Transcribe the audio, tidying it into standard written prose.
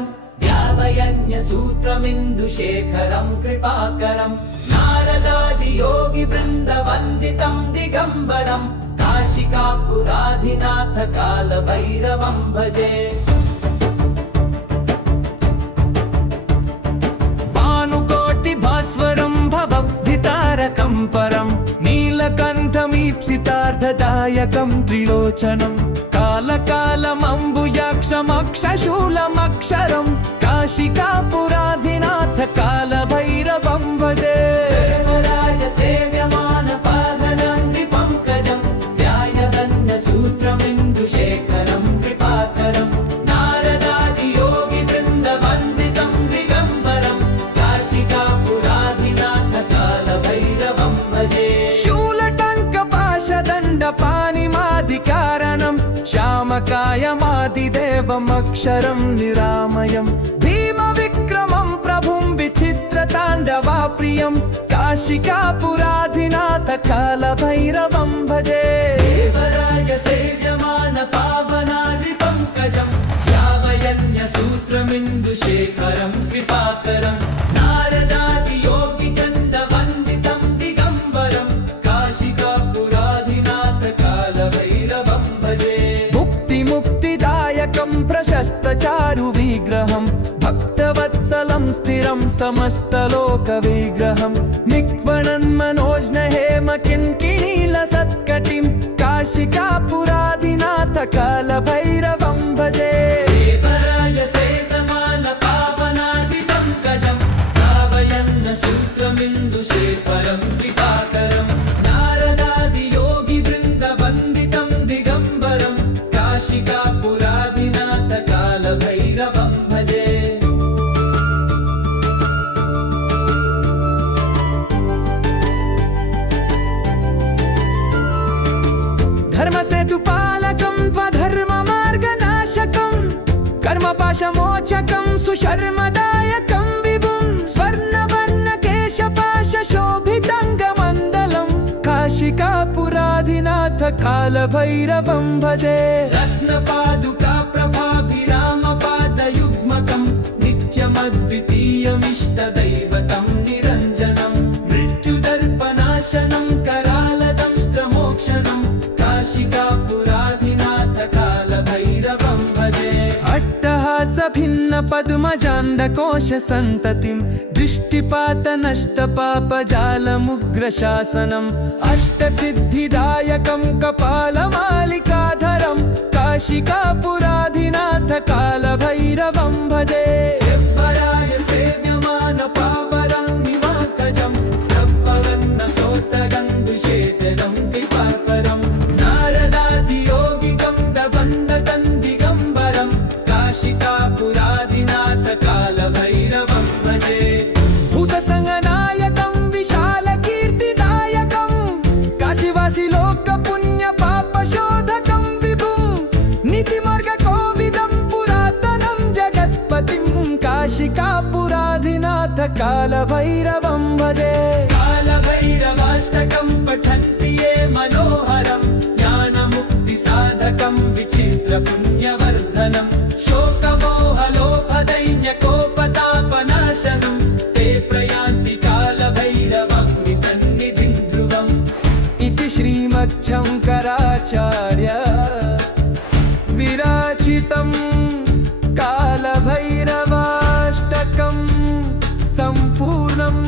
పంకజం ध्यावयन्यसूत्रमिन्दुशेखरं कृपाकरं नारदादि योगी वृन्दवन्दितं दिगम्बरं काशिकापुराधिनाथ कालभैरवं भजे। भानुकोटि भास्वरं भवब्धितारकं परं नीलकण्ठमीप्सितार्थदायकं त्रिलोचनं कालकालमम्बुजाक्षमक्षशूलमक्षरं काशिकापुराधिनाथ कालभैरवं भजे। देवराय सेव्यमान पादनाङ्घ्रिपङ्कजं ध्यायदन्यसूत्रमिन्दुशेखरं कृपाकरं नारदादि योगी वृन्दवन्दितं दिगम्बरं काशिकापुराधिनाथ कालभैरवं भजे। शूलटङ्कपाशदण्डपाणिमाधिकारणं श्यामकायमादिदेवमक्षरं निरामयं भीमविक्रमं प्रभुं विचित्रताण्डवाप्रियं काशिकापुराधिनाथ कालभैरवं भजे। देवराय सेव्यमान पावनाद्रिपङ्कजं ध्यावयन्यसूत्रमिन्दुशेखरं कृपाकरं नारदादि योगी वृन्दवन्दितं दिगम्बरं काशिकापुराधिनाथ कालभैरवं भजे। मुक्तिदायकं प्रशस्तचारुविग्रहं भक्तवत्सलं स्थिरं समस्तलोकविग्रहं निक्वणन्मनोज्ञहेमकिङ्किणीलसत्कटिं काशिकापुराधिनाथ कालभैरवं भजे। देवराय सेतमान पावनादिपङ्कजं ध्यावयन्यसूत्रमिन्दुशेखरं कृपाकरं नारदादि योगी वृन्दवन्दितं दिगम्बरं काशिकापुराधिनाथ कालभैरवं भजे। धर्मसेतुपालकं त्वधर्ममार्गनाशकं कर्मपाशमोचकं सुशर्मदायकं विभुं स्वर्णवर्णकेशपाशशोभितङ्गमण्डलं काशिकापुराधिनाथ कालभैरवं भजे। रत्नपादुका प्रभाभिरामपादयुग्मकं नित्यमद्वितीयमिष्टदैवतं निरञ्जनं मृत्युदर्पनाशनं करालदंष्ट्रमोक्षणं काशिकापुराधिनाथ कालभैरवं भजे। अट्टहासभिन्नपद्मजाण्डकोशसन्ततिं दृष्टिपातनष्टपापजालमुग्रशासनम् अष्टसिद्धिदायकं कपालमालिकाधरं काशिकापुराधिनाथ कालभैरवं भजे। देवराय सेव्यमान पावनाङ्घ्रिपङ्कजं ध्यावयन्यसूत्रमिन्दुशेखरं कृपाकरं नारदादि योगी वृन्दवन्दितं दिगम्बरं काशिकापुराधिनाथ कालभैरवं भजे। भूतसंगनायकं विशालकीर्तिदायकं काशीवासी लोकपुण्यपापशोधकं विभुं नीतिमार्गकोविदं पुरातनं जगत्पतिं काशिकापुराधिनाथ कालभैरवं भजे। कालभैरवाष्टकं पठन्ति ये मनोहरं ज्ञानमुक्तिसाधकं विचित्रपुण्यवर्धनं शोकमोहलोभदैन्यकोपतापनाशनं ते प्रयान्ति कालभैरवं निसन्निधिं ध्रुवम् इति श्रीमच्छङ्कराचार्य विराचितं कालभैरवाष्टकं सम्पूर्णम्।